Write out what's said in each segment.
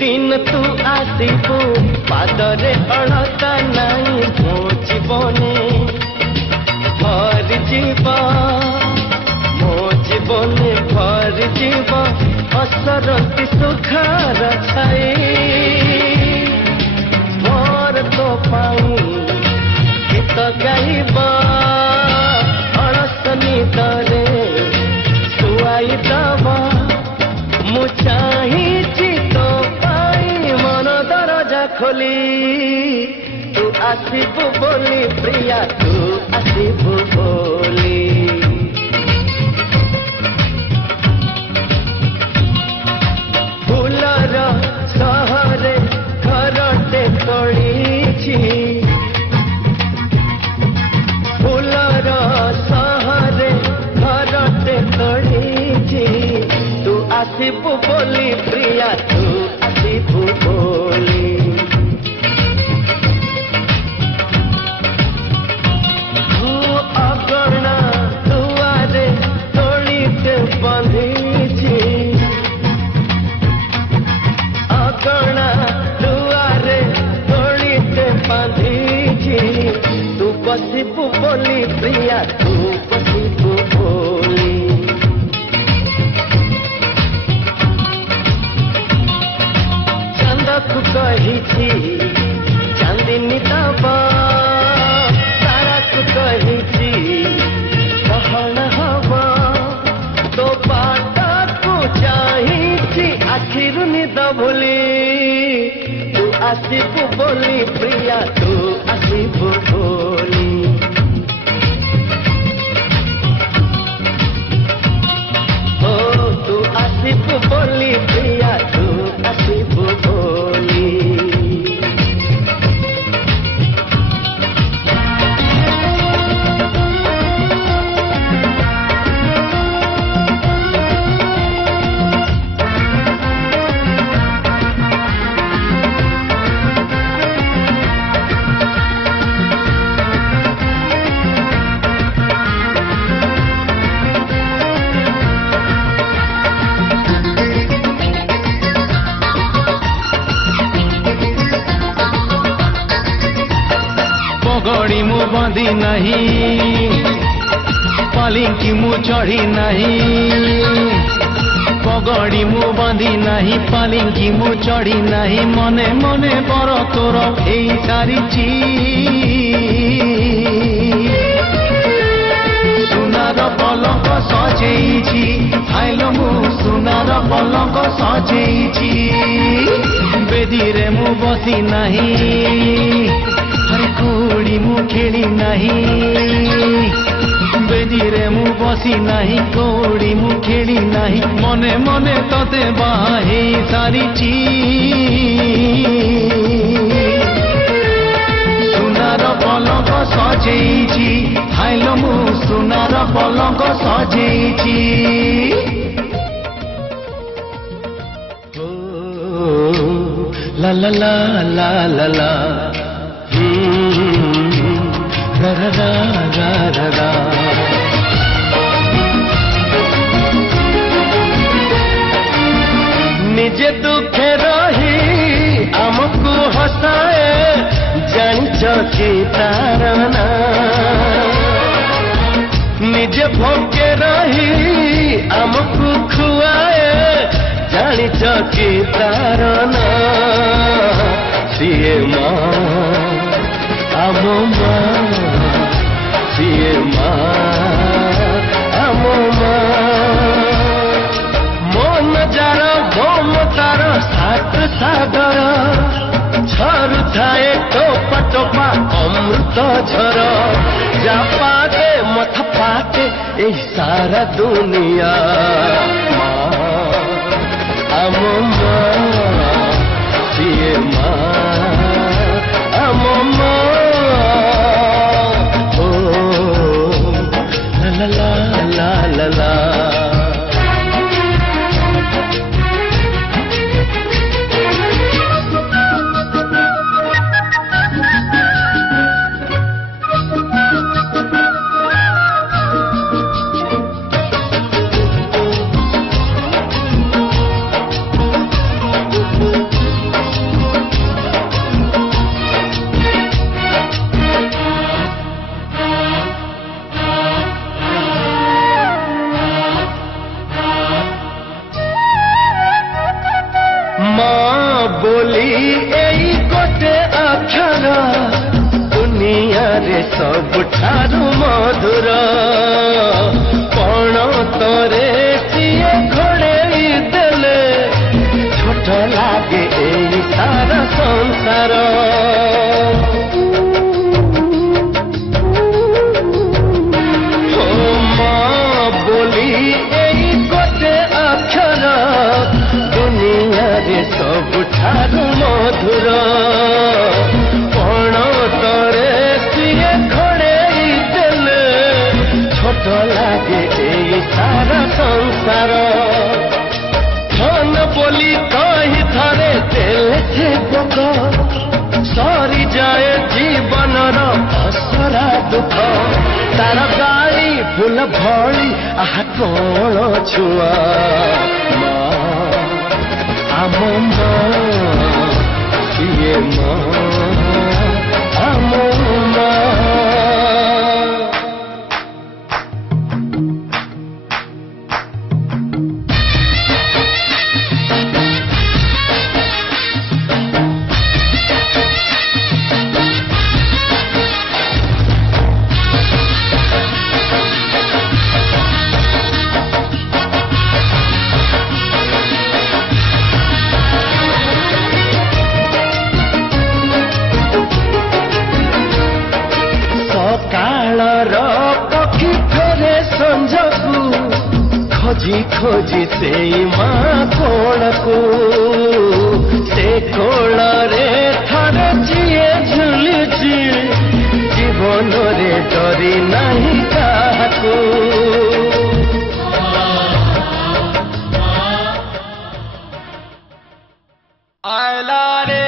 दिन तू आसबू पादरे अड़ता नहीं मो जीवने भर जीव मो जीवने भर जीव असरती सुखार छाई मोर तो पाई गीत गाइब अलस निदरे सुआई दब मु चाहिए तो पाई मन दरजा खोली तू आसबू बोली प्रिया तू आसबू बोली फूलर सहरे घरटे पड़ी फूलर सहरे घरटे पड़ी तू आसबू बोली प्रिया तू आसबू बोली तू अगणा दुआरे तोड़ीते बंधी अगणा दुआरे तोड़ीते बंधी तू बसिबू बोली प्रिया तू बसिबू बोली कही चांदनी दब तारा को कही कहन हब तो बाटा को चाहिए आखिर निद भूली तू आसबू बोली प्रिया तू आसबू बोली ओ तू आसबू बोली प्रिया तू आसबू बोली पगड़ी मु बंधी नहीं पालिंकी मु चढ़ी नहीं पगड़ी मु बंधी नहीं पालिंकी मु चढ़ी नहीं मने मने बर तोर हेई सारी सुनार पलक सजेई आइल मु सुनार पलक सजेई बेदी रे मु बसी नहीं कोड़ी मु खेली नहीं बेदी रे मु बसी नहीं कोड़ी मु खेली नहीं मने मने तते बाहे सारी सुनार पलक सजेई हाइल मु सुनार पलक सजेई ला ला ला ला ला ला रा रा रा रा रा निजे दुखे रही आमको हसाए जानिच कि तार ना निजे भोगे रही आमको खुआए जानिच कि तार ना सीए माँ आम माँ सीए माँ आम मन जार ममतार सात सागर झरु थाए टोपा टोपा अमृत झर जा पागे मथ पाके ए सारा दुनिया आम माँ सीए माँ आम माँ la la la la एई गोटे अक्षर दुनिया रे सबुठारु मधुर पण तोरे सिए घोड़ेई देले छोट लागे एई सारा संसार ओ माँ बोली एई गोटे अक्षर दुनिया रे सबुठारु मधुर पण तोरे सिए घोड़ेई देले छोट लागे एई सारा संसार धन बोली कही थरे देले छे पक सरी जाए जीवन असरा दुख तार गाड़ी फूल भली आह कौन छुआ आम किए आम पक्षी फेरे संजकू खोजी खोजी से माँ कोण को से कोण रे थरे जिए झुलुची जीवन रे डरी नहीं काहू आयला रे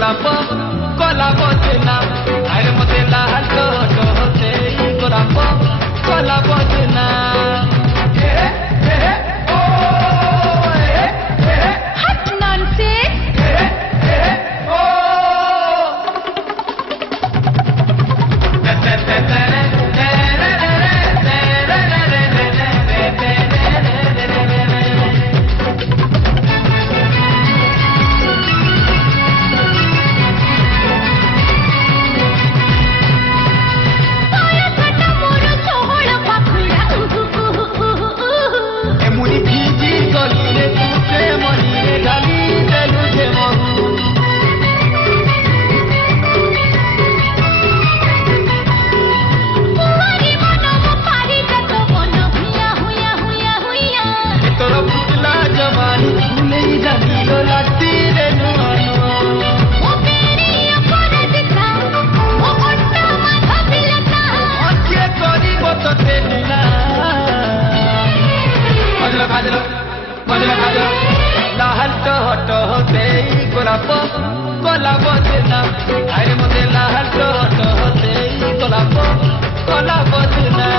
গোলাপ গোলাপ না আরে মতে লাল টহটে গোলাপ গোলাপ না লাল টহটে গোলাপ গোলাপ না আরে মতে লাল টহটে গোলাপ গোলাপ না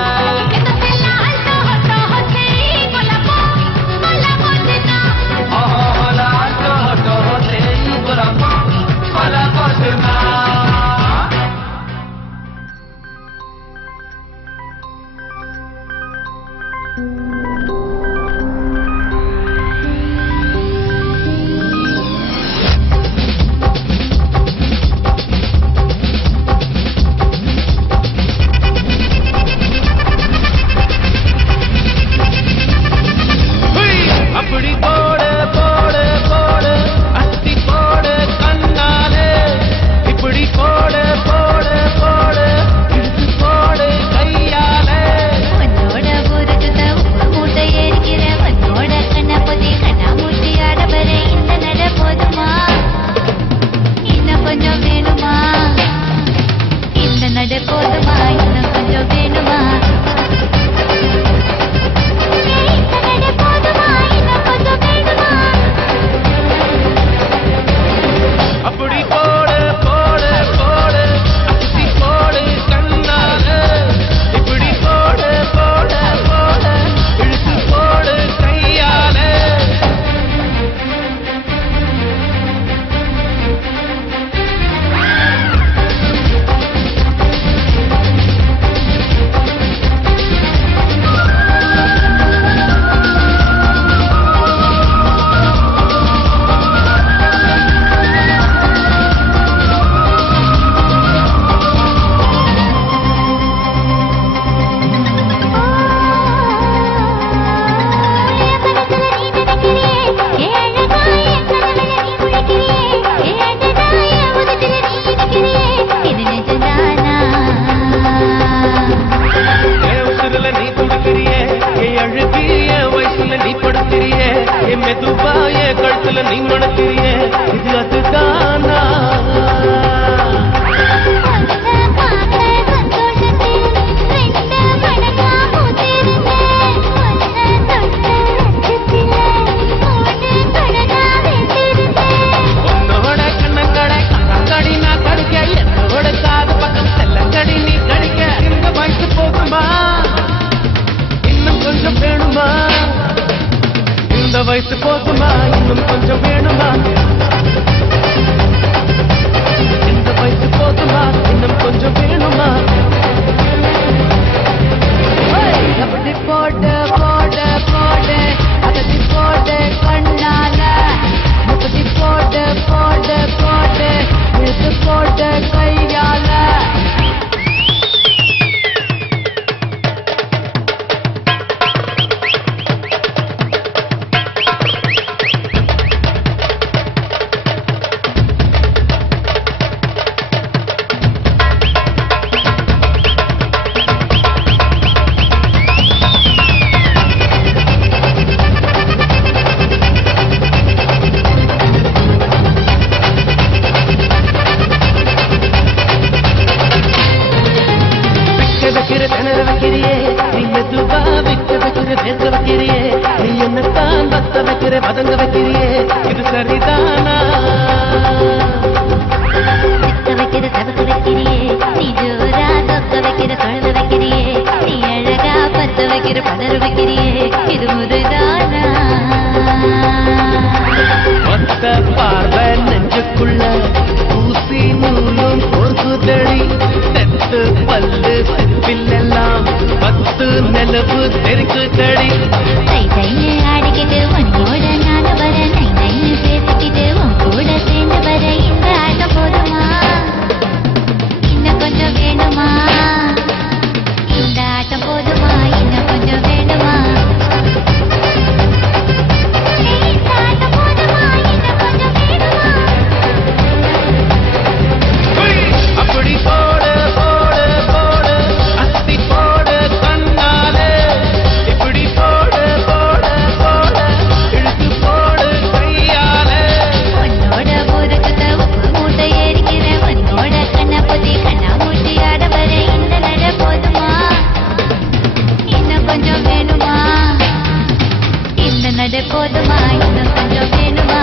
வயசு போதுமா இன்னும் கொஞ்சம் வேணுமா இந்த வயசு போதுமா இன்னும் கொஞ்சம் வேணுமா அப்படி போட்டு போட்டு போட்டு அப்படி போட்டு கண்ணால அப்படி போட்டு போட்டு போட்டு இழுத்து போட்டு கையால பதங்க வைக்கிறியே இது சரிதானா வைக்கிறியே நீ ஜோரா தொக்க வைக்கிற குழந்தை வைக்கிறியே நீ அழகா பத்த வைக்கிற பதற வைக்கிறியே இது முறைதானா ஒத்த பார்வை நெஞ்சுக்குள்ள ஊசி நூலும் பொறுக்குதடி செத்து பல்லு செப்பிலெல்லாம் 10 நிலவு தெருக்குதடி தை தைன்னு ஆடிக்கிட்டு உன்னோட நானு வர நை நைன்னு பேசிக்கிட்டு உன் கூட சேர்ந்து வர இந்த ஆட்டம் போதுமா இன்னும் கொஞ்சம் வேணுமா இந்த ஆட்டம் போதுமா இன்னும் கொஞ்சம் வேணுமா இந்த ஆட்டம் போதுமா இன்னும் கொஞ்சம் வேணுமா அப்படி போடு போடு போடு அத்தி போடு கண்ணாலே இப்படி போடு போடு போடு இழுத்து போடு கையாலே உன்னோட ஊருக்கு உப்பு மூட்டை ஏறிக்கிறேன் உன்னோட கண்ணை பொத்தி கண்ணா மூட்டி ஆட வர இந்த நட போதுமா இன்னும் கொஞ்சம் வேணுமா இந்த நட போதுமா இன்னும் கொஞ்சம் வேணுமா